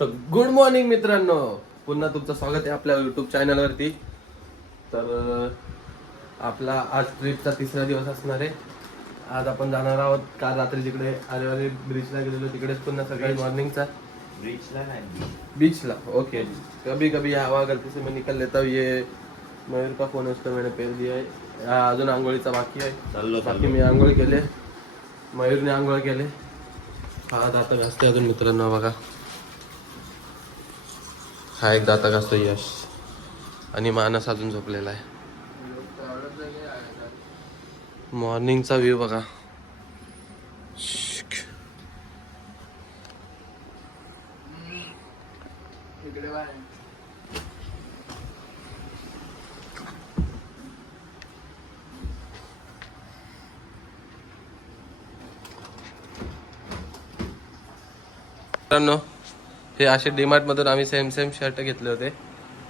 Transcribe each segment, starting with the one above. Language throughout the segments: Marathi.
तर गुड मॉर्निंग मित्रांनो, पुन्हा तुमचं स्वागत आहे आपल्या युट्यूब चॅनलवरती. तर आपला आज ट्रिपचा तिसरा दिवस असणार आहे. आज आपण जाणार आहोत. काल रात्री जिकडे आरेवाली ब्रिजला गेलेलो तिकडेच पुन्हा सकाळी मॉर्निंगचा बीचला. ओके, कभी कभी हवा गलती से मैं निकल लेता हूँ. ये मयूर का फोन उसको मैंने पेर दिया है. अजून आंघोळीचा बाकी आहे. बाकी मी आंघोळ केले, मयूरने आंघोळ केले. हा दात घासते अजून मित्रांनो. बघा, हा एक दाता घासतो यश, आणि मानस अजून झोपलेला आहे. मॉर्निंगचा व्ह्यू बघा. मित्रांनो, हे असे डीमार्ट मधून आम्ही सेम शर्ट घेतले होते.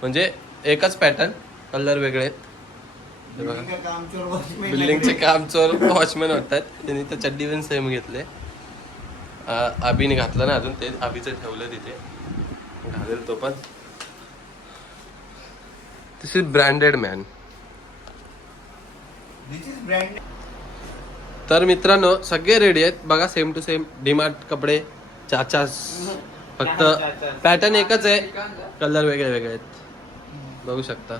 म्हणजे एकच पॅटर्न, कलर वेगळे आहेत. बिल्डिंगचे कामचोर वॉचमॅन वाटतात. त्यांनी तर चड्डी पण सेम घेतले. आबीने घातलं ना अजून, ते आबीचं ठेवलं तिथे, घालेल तो पण. दिस इज ब्रँडेड मॅन. तर मित्रांनो, सगळे रेडी आहेत बघा, सेम टू सेम डीमार्ट कपडे. चाचा फक्त पॅटर्न एकच आहे, कलर वेगळे वेगळे आहेत. बघू शकता.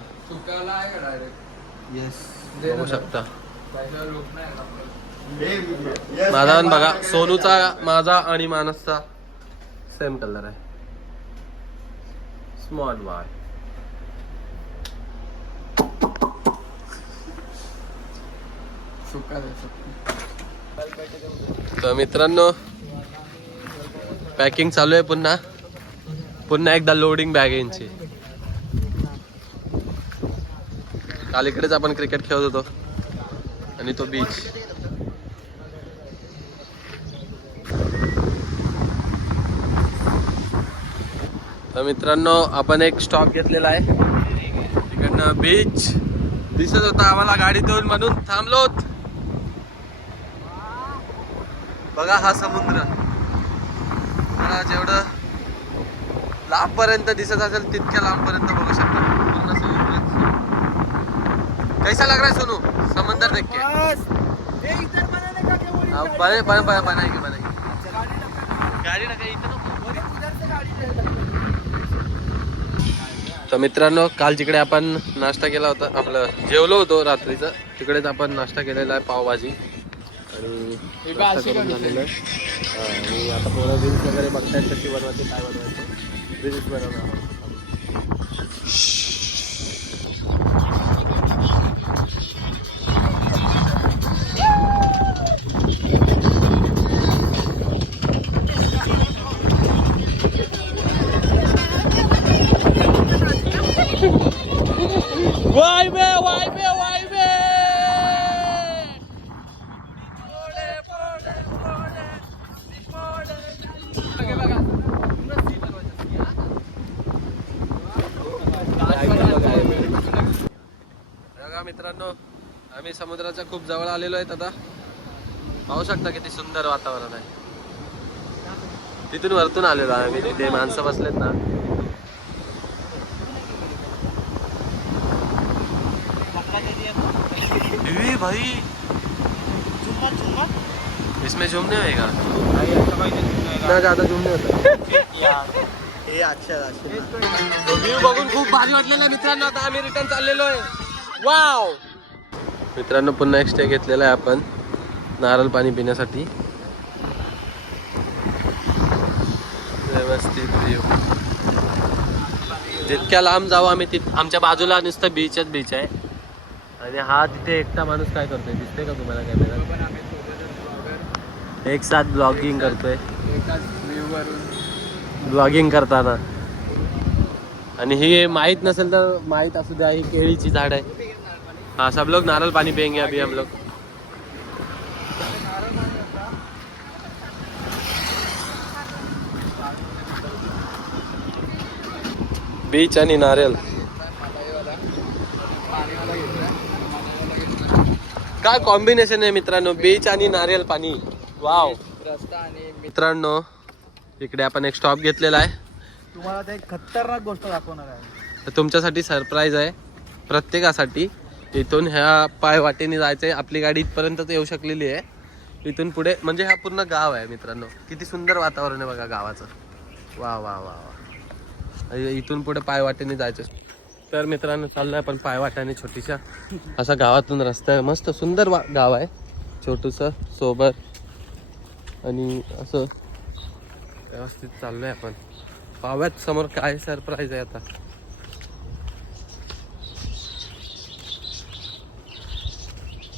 बघू शकता. माझा बघा, सोनूचा, माझा आणि मानसचा सेम कलर आहे. Small Y. तर मित्रांनो, पॅकिंग चालू आहे. पुन्हा एकदा लोडिंग बॅग यांची. काल इकडेच आपण क्रिकेट खेळत होतो, आणि तो बीच. तर मित्रांनो, आपण एक स्टॉप घेतलेला आहे. तिकडनं बीच दिसत होता आम्हाला गाडीतून, म्हणून थांबलोत. बघा हा समुद्र. जेवढं लांबपर्यंत दिसत असेल तितक्या लांबपर्यंत बघू शकता. पूर्ण समुद्र. कैसा लग रहा है सोनू समंदर देख के? बनाएगी गाडी टाका इथं नको. तर मित्रांनो, काल जिकडे आपण नाश्ता केला होता, आपलं जेवलो होतो रात्रीचं, तिकडेच आपण नाश्ता केलेला आहे, पावभाजी. आणि झालेलं आहे. आणि आता पोरं रील्स वगैरे बघतायत कशी बनवायची, काय बनवायचं. रील्स बनवणार. मित्रांनो, आम्ही समुद्राच्या खूप जवळ आलेलो आहेत. आता पाहू शकता किती सुंदर वातावरण आहे. तिथून वरतून आलेलो आहे आम्ही. तिथे माणसं बसलेत ना. भाई इसमें झूमने होएगा ना, ज्यादा झूमने होता. व्ह्यू बघून खूप भारी वाटलेला मित्रांनो. आता आम्ही रिटर्न चाललेलो आहे. वाव मित्रांनो, पुन्हा एक स्टे घेतलेला आहे आपण नारळ पाणी पिण्यासाठी. व्यवस्थित व्ह्यू. जितक्या लांब जाऊ आम्ही आमच्या बाजूला नुसतं बीच आहे. आणि हा तिथे एकटा माणूस काय करतोय दिसते का तुम्हाला कॅमेरा? एक साथ ब्लॉगिंग करतोय, ब्लॉगिंग करताना. आणि ही माहित नसेल तर माहित असू द्या, ही केळीची झाड आहे. हाँ, सब लोग नारल पानी पियेंगे अभी हम लोग. बीच आणि नारळ काय कॉम्बिनेशन आहे मित्रांनो. बीच आणि नारळ पाणी. वाव. मित्रांनो, इकडे आपण एक स्टॉप घेतलेला आहे. तुम्हाला ते खतरनाक गोष्ट दाखवणार आहे. तर तुमच्यासाठी सरप्राईज आहे प्रत्येकासाठी. इथून ह्या पायवाटेने जायचंय. आपली गाडी इथपर्यंत येऊ शकलेली आहे. इथून पुढे म्हणजे हा पूर्ण गाव आहे मित्रांनो. किती सुंदर वातावरण आहे बघा गावाचं. वा वा वा वा. इथून पुढे पायवाटेने जायचं. तर मित्रांनो चाललोय आपण पायवाटाने छोटीशा असा गावातून रस्ता आहे. मस्त सुंदर गाव आहे छोटूसं सोबत आणि असं व्यवस्थित चाललोय आपण. पाव्यात समोर काय सरप्राईज आहे आता.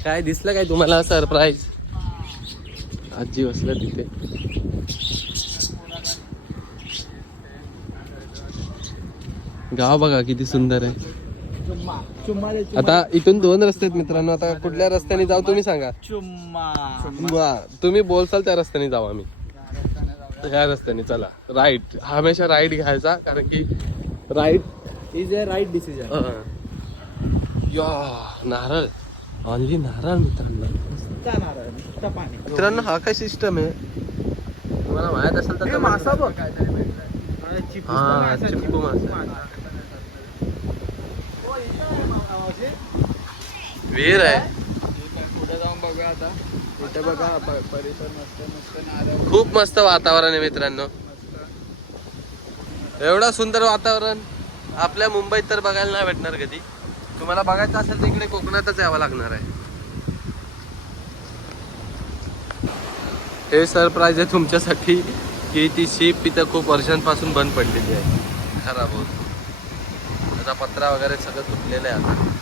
काय दिसलं काय तुम्हाला सरप्राईज. आजी बसल्या तिथे. गाव बघा किती सुंदर आहे. आता इथून 2 रस्ते आहेत मित्रांनो. आता कुठल्या रस्त्याने जाऊ तुम्ही सांगा. तुम्ही बोलसाल त्या रस्त्याने जाऊ आम्ही. ह्या रस्त्याने चला. राईट. हमेशा राईट घ्यायचा कारण की right is a right decision. या नारळ ऑनली नारळ मित्रांनो. मित्रांनो हा काय सिस्टम आहे तुम्हाला माहित असेल तर मासा बघ. हा चिप्पू मासा. विहीर आहे. पुढे जाऊन बघूया आता. इथे बघा परिसर मस्त खूप मस्त वातावरण आहे मित्रांनो. एवढं सुंदर वातावरण आपल्या मुंबईत तर बघायला नाही भेटणार कधी. तुम्हाला बघायचं असेल तर इकडे कोकणातच यावं लागणार आहे. हे सरप्राईज आहे तुमच्यासाठी की ती शिप इथं खूप वर्षांपासून बंद पडलेली आहे. खराब होत. त्याचा पत्रा वगैरे सगळं तुटलेलं आहे आता.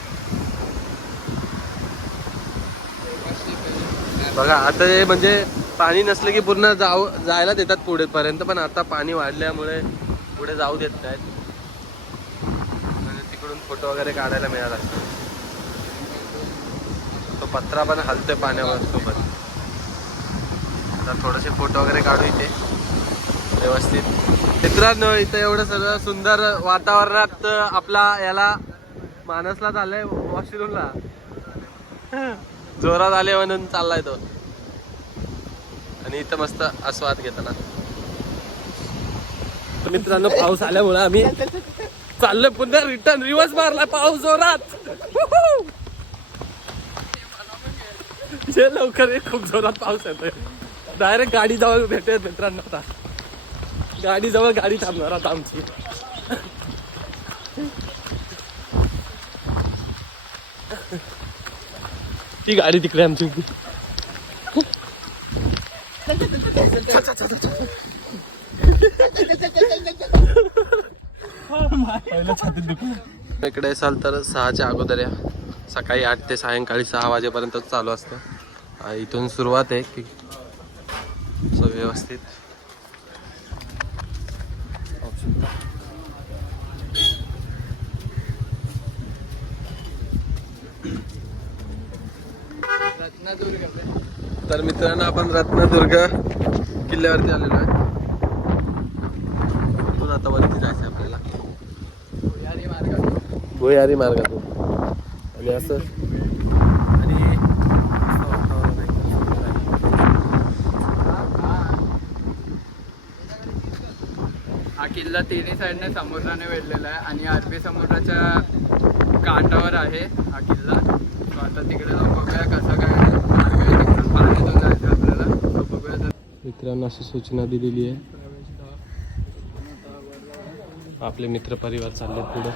बघा आता हे म्हणजे पाणी नसलं की पूर्ण जायला देतात पुढे पर्यंत. पण आता पाणी वाढल्यामुळे पुढे जाऊ देत नाहीत. म्हणजे तिकडून फोटो वगैरे काढायला मिळाला. तो पत्रा पण हलतोय पाण्यावर सोबत. आता थोडेसे फोटो वगैरे काढू इथे व्यवस्थित. मित्रांनो इथं एवढं सगळं सुंदर वातावरणात आपला याला मानसला चाललंय वॉशरूमला. जोरात आले म्हणून चाललाय तो. आणि इथं मस्त आस्वाद घेताना. मित्रांनो पाऊस आल्यामुळे आम्ही चाललोय पुन्हा रिटर्न. रिवर्स मारला पाऊस जोरात. जे लवकर खूप जोरात पाऊस येतोय. डायरेक्ट गाडी जवळ भेटूयात मित्रांनो. आता गाडी जवळ गाडी थांबणार आता आमची. ती गाडी तिकडे आमची. इकडे असाल तर 6च्या अगोदर या. सकाळी 8 ते सायंकाळी 6 वाजेपर्यंत चालू असतं. इथून सुरुवात आहे की व्यवस्थित. तर मित्रांनो आपण रत्नदुर्ग किल्ल्यावरती आलेलो आहे. इथून आता वरती जायचं आपल्याला भुयारी मार्गातून. आणि असं हा किल्ला तिन्ही साईडने समुद्राने वेढलेला आहे आणि अरबी समुद्राच्या काठावर आहे हा किल्ला. आता तिकडे जाऊन बघूया कसं काय पाण्यातून जायचं आपल्याला. बघूया. मित्रांनो अशी सूचना दिलेली आहे. आपले मित्र परिवार चालले पुढे.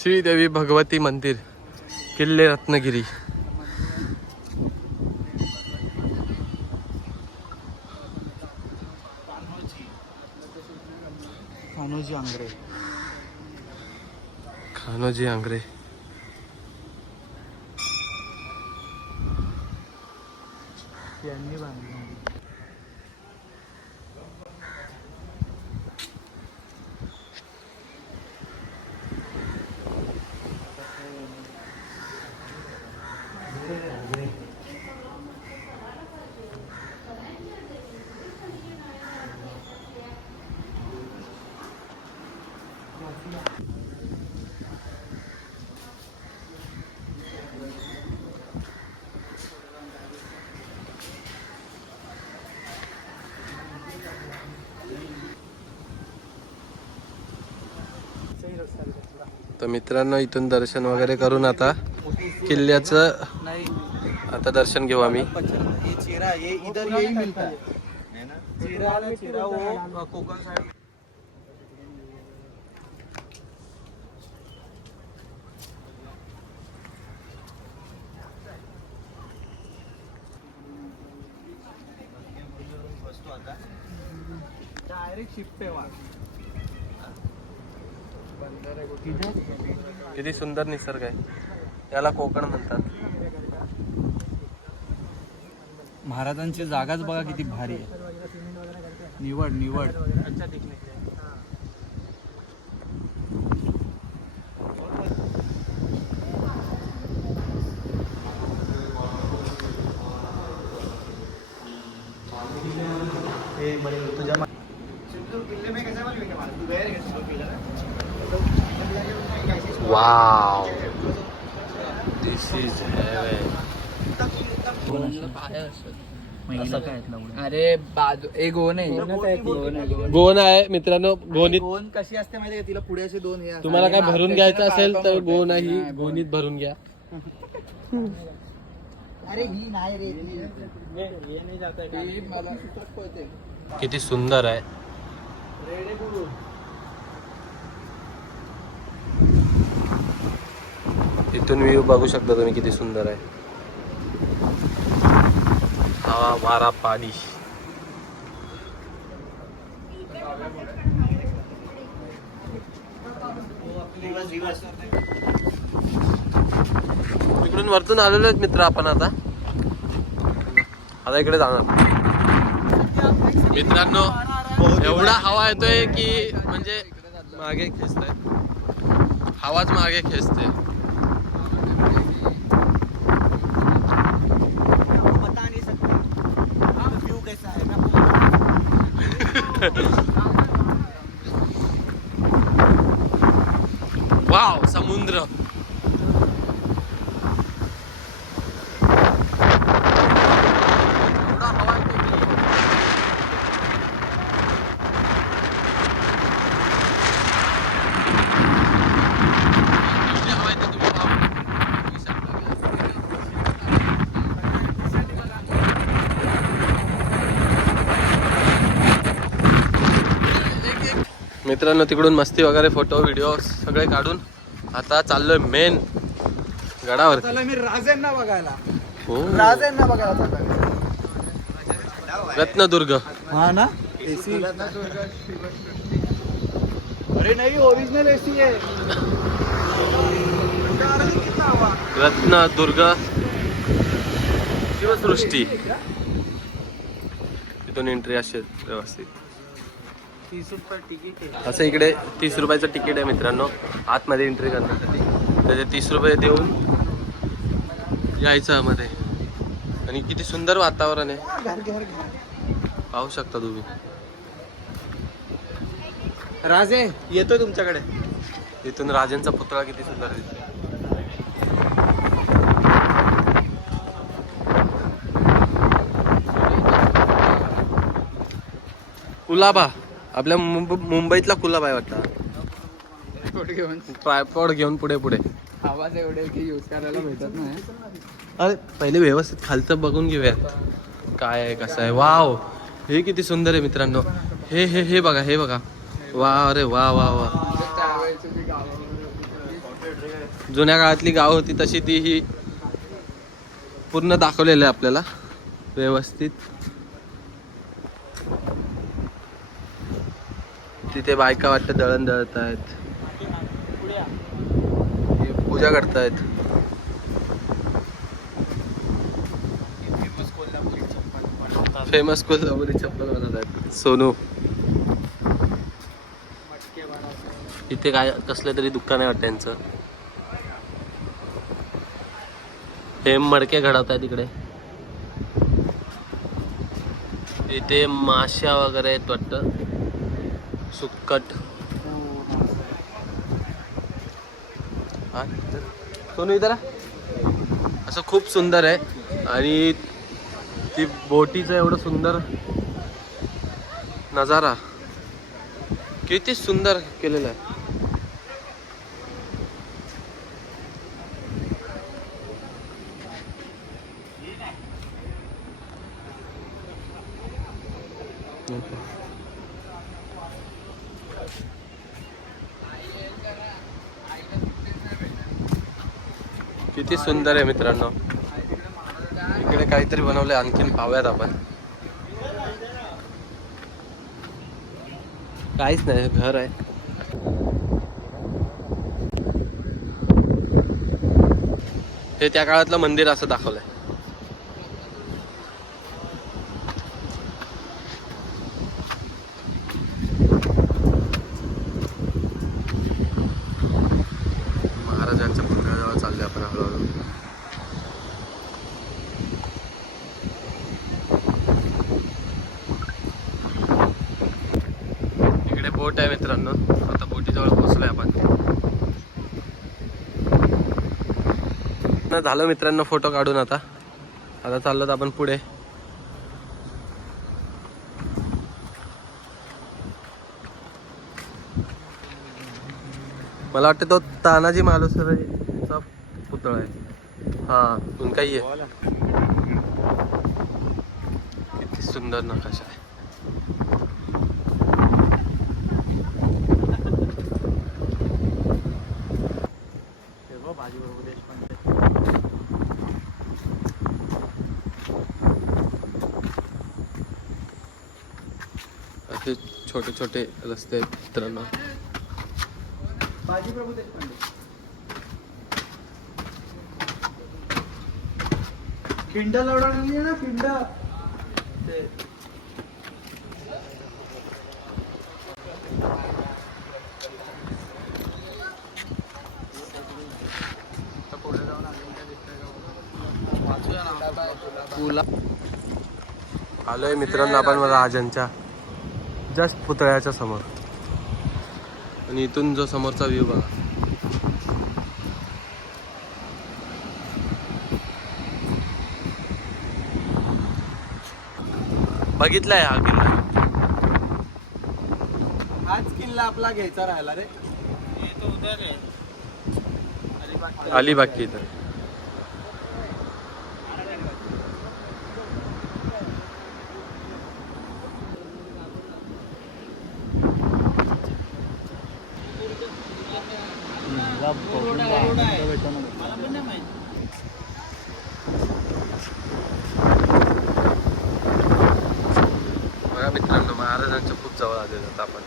श्रीदेवी भगवती मंदिर किल्ले रत्नागिरी. खानोजी आंग्रे. यांनी बांधली. तर मित्रांनो इथून दर्शन वगैरे करून आता किल्ल्याचं आता दर्शन घेऊ आम्ही. डायरेक्ट शिप पे किती सुंदर निसर्ग आहे. याला कोकण म्हणतात. महाराजांची जागाच बघा किती भारी आहे. निवड निवड वाव, दिस इज हेवन. अरे बाजू एक गोन आहे. गोन आहे मित्रांनो. गोणीत गोन कशी असते माहिती आहे तिला पुढे असे दोन हे तुम्हाला काय भरून घ्यायचं असेल तर गोन आहे, गोणीत भरून घ्या. अरे ही नाही रे, नाही जात आहे. मला किती सुंदर आहे. इथून व्ह्यू बघू शकता तुम्ही किती सुंदर आहे. हवा, वारा, पाणी. इकडून वरतून आलेलो आहेत मित्र आपण आता इकडे जाणार. मित्रांनो एवढा हवा येतोय की म्हणजे मागे खेचताय. हवाच मागे खेचते. वाव, समुद्र. मित्रांनो तिकडून मस्ती वगैरे फोटो व्हिडिओ सगळे काढून आता चाललोय मेन गडावर. चला मी राजांना बघायला. हो, राजांना बघायला चाललोय. रत्नदुर्ग. हा ना, एसी. अरे नाही, ओरिजिनल एसी आहे. रत्नदुर्ग शिवसृष्टी. तिथून एंट्री असेल व्यवस्थित. 30 रुपये तिकीट आहे. असं इकडे 30 रुपयाचं तिकीट आहे मित्रांनो आतमध्ये एंट्री करण्यासाठी. त्याचे 30 रुपये देऊन यायचं मध्ये. आणि किती सुंदर वातावरण आहे पाहू शकता तुम्ही. राजे येतोय तुमच्याकडे. इथून राजांचा पुतळा किती सुंदर दिसतो. कुलाबा आपल्या मुंबईतला कुलाबा आहे वाटतं. घेऊन ट्रायपॉड घेऊन पुढे पुढे. आवाज एवढे की यूज करायला भेटत नाही. अरे पहिले व्यवस्थित खालचं बघून घेऊया काय आहे कसं आहे. वाव, हे किती सुंदर आहे मित्रांनो. हे हे हे बघा, हे बघा. वा, अरे वा वा वा. जुन्या काळातली गाव होती तशी ती ही पूर्ण दाखवलेलं आहे आपल्याला व्यवस्थित. तिथे बायका वाटतं दळण दळत आहेत, पूजा करतायत. फेमस कोल्हापुरी चप्पल बनवत आहेत सोनू. इथे काय कसलं तरी दुकान आहे वाटतं त्यांचं. हे मडके घडवत आहेत इकडे. इथे माश्या वगैरे आहेत वाटतं. सुक्कट. हा सोनू इधर आ. असं खूप सुंदर आहे आणि ती बोटीचं एवढं सुंदर नजारा किती सुंदर केलेलं आहे. किती सुंदर आहे मित्रांनो. इकडे काहीतरी बनवलंय आणखीन पाहूयात आपण. काहीच नाही घर आहे. हे त्या काळातलं मंदिर असं दाखवलंय. महाराजांच्या पुतळ्याजवळ चाललोय आपण हळूहळू. इकडे बोट आहे मित्रांनो. आता बोटीजवळ पोहोचलोय आपण. झालं मित्रांनो फोटो काढून. आता चाललो आपण पुढे. मला वाटतं तो तानाजी मालुसरेचा पुतळा आहे. हा उनका ही आहे. किती सुंदर नकाशा आहे. असे छोटे छोटे रस्ते आहेत मित्रांनो. बाजीप्रभू देशपांडे. खिंडा लावला नाही ना खिंडा ते. आलोय मित्रांनो आपण महाराजांच्या जस्ट पुतळ्याच्या समोर. आणि इथून जो समोरचा व्ह्यू बघा. बघितलाय हा किल्ला. हाच किल्ला आपला घ्यायचा राहिला रे. अलिबाग की इथं. बघा मित्रांनो महाराजांच्या खूप जवळ आलेलो आहोत आपण.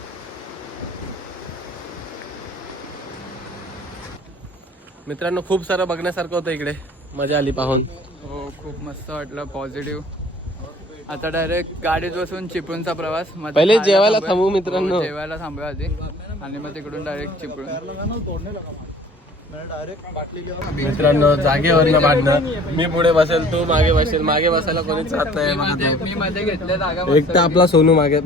मित्रांनो खूप सारं बघण्यासारखं होतं इकडे. मजा आली पाहून. हो खूप मस्त वाटलं. पॉझिटिव्ह. आता डायरेक्ट गाडीत बसून चिपळूणचा प्रवास. मग पहिले खायला जेवायला थांबूया. थांबू मित्रांनो. हो, जेवायला थांबूया आधी आणि मग तिकडून डायरेक्ट चिपळूण. मित्रांनो जागेवरनं भांडणं. मी पुढे बसेल तू मागे बसेल. मागे बसायला कोणीच राहत नाही. मी मध्ये घेतल्या जागा. एक तर आपला सोनू मागे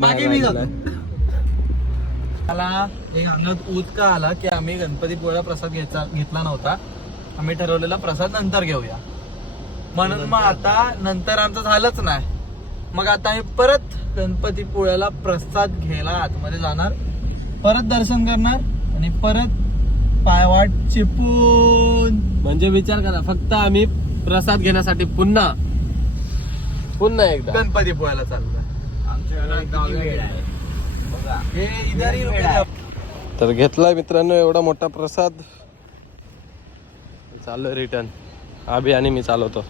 मला एक अंगात ऊत का आला की आम्ही गणपतीपुळ्याला प्रसाद घेतला नव्हता. आम्ही ठरवलेला प्रसाद नंतर घेऊया म्हणून मग आता नंतर आमचं झालंच नाही. मग आता आम्ही परत गणपतीपुळ्याला प्रसाद घ्यायला आतमध्ये जाणार. परत दर्शन करणार आणि परत पायवाट चिपून. म्हणजे विचार करा फक्त आम्ही प्रसाद घेण्यासाठी पुन्हा एकदा गणपतीपुळ्याला चाललो. तर घेतलाय मित्रांनो एवढा मोठा प्रसाद. चाललोय रिटर्न. अभि आणि मी चालवतो.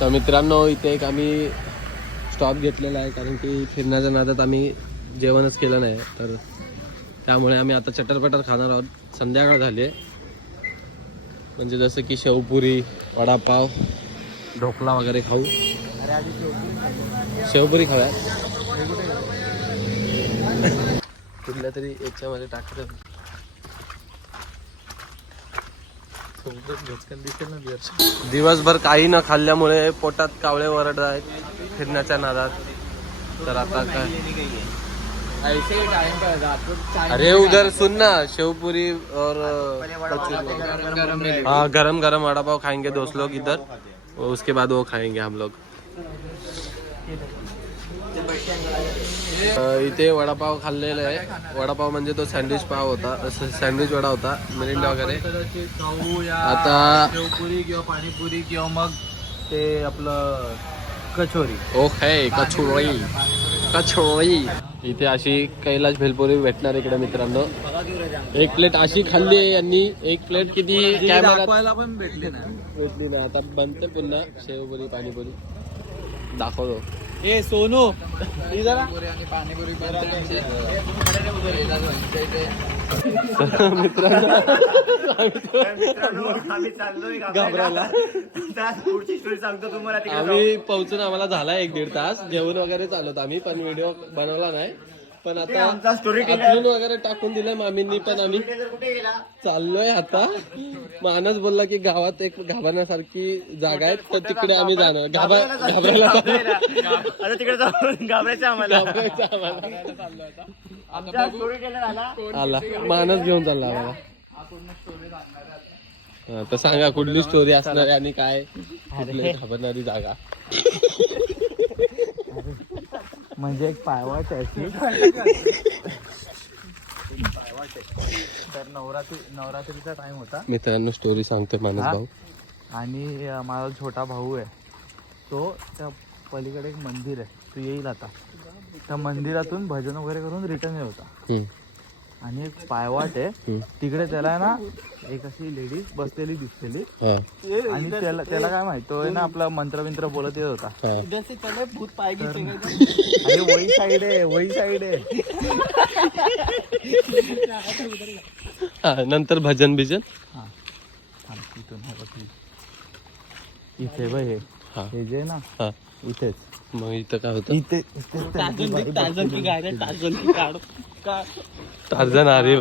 तर मित्रांनो इथे एक आम्ही स्टॉप घेतलेला आहे कारण की फिरण्याच्या नादात आम्ही जेवणच केलं नाही. तर त्यामुळे आम्ही आता चटरपटर खाणार आहोत. संध्याकाळ झाली आहे. म्हणजे जसं की शेवपुरी वडापाव ढोकळा वगैरे खाऊ. शेवपुरी खाऊया. कुठल्या तरी याच्यामध्ये टाकलं. दिवसभर काही न खाल्ल्यामुळे पोटात कावळे वरडत आहेत फिरण्याच्या नादात. तर आता काय ऐसे ही टाइम पर रात को चाय अरे उधर सुन ना, शेवपुरी और गरम गरम मिलेगा। हाँ गरम गरम वड़ा पाव खाएंगे दोस्त लोग इधर, और उसके बाद वो खाएंगे हम लोग। इथे वडापाव खाल्लेला आहे। वडापाव म्हणजे तो सँडविच पाव होता, सँडविच वडा होता, मिरिंडा वगैरे। खाऊ या आता- शेवपुरी किंवा पाणीपुरी किंवा मग ते आपलं कचोरी। ओके कचोरी कचोरी। इथे अशी कैलाश भेलपुरी भेटणार इकडे मित्रांनो। एक प्लेट अशी खाल्ली आहे यांनी, एक प्लेट किती कॅमेरा दाखवायला पण भेटले ना। भेटली ना। आता बनते पुन्हा शेवपुरी पाणीपुरी दाखवतो। ए सोनू जरा पुरी आणि पाणीपुरी बनते आम्ही चाललोय घाबरायला। पुढची स्टोरी सांगतो तुम्हाला तिकडे आम्ही पोहोचून आम्हाला झाला 1-1.5 तास, जेवण वगैरे चालवत आम्ही, पण व्हिडिओ बनवला नाही। पण आता आमचा storyteller- अथलून वगैरे टाकून दिलंय मामींनी, पण आम्ही कुठे गेला चाललोय आता। मानस बोलला की गावात एक घाबरण्यासारखी जागा आहे, तर तिकडे आम्ही जाणार। घाबरायला आता तिकडे जाऊन घाबरायचं आम्हाला घाबरायचं आम्हाला। आमचा स्टोरी टेलर आला आला मानस घेऊन चालला आम्हाला। हा, तर सांगा कुठली स्टोरी असणार आहे आणि काय कुठली घाबरणारी जागा? म्हणजे एक पायवाट आहे ती। तर नवरात्रीचा टाइम होता मित्रांनो स्टोरी सांगतोय मानस हा? भाऊ। आणि माझा छोटा भाऊ आहे, तो त्या पलीकडे एक मंदिर आहे, तो येईल आता। त्या मंदिरातून भजन वगैरे करून रिटर्न येत होता, हम्म, आणि एक पायवाट आहे हम्म, तिकडे, त्याला ना एक अशी लेडीज बसलेली दिसलेली, हा, आणि त्याला काय माहित, तो आहे ना आपला मंत्र बोलत येत होता। हा. अरे वही साईड आहे हा, नंतर भजन बिजन। हा थांब, इथून हे बघ, इथे बघ हे हा, हे जे ना हा, इथेच मग इथं काय होतं? इथे टार्झन अरे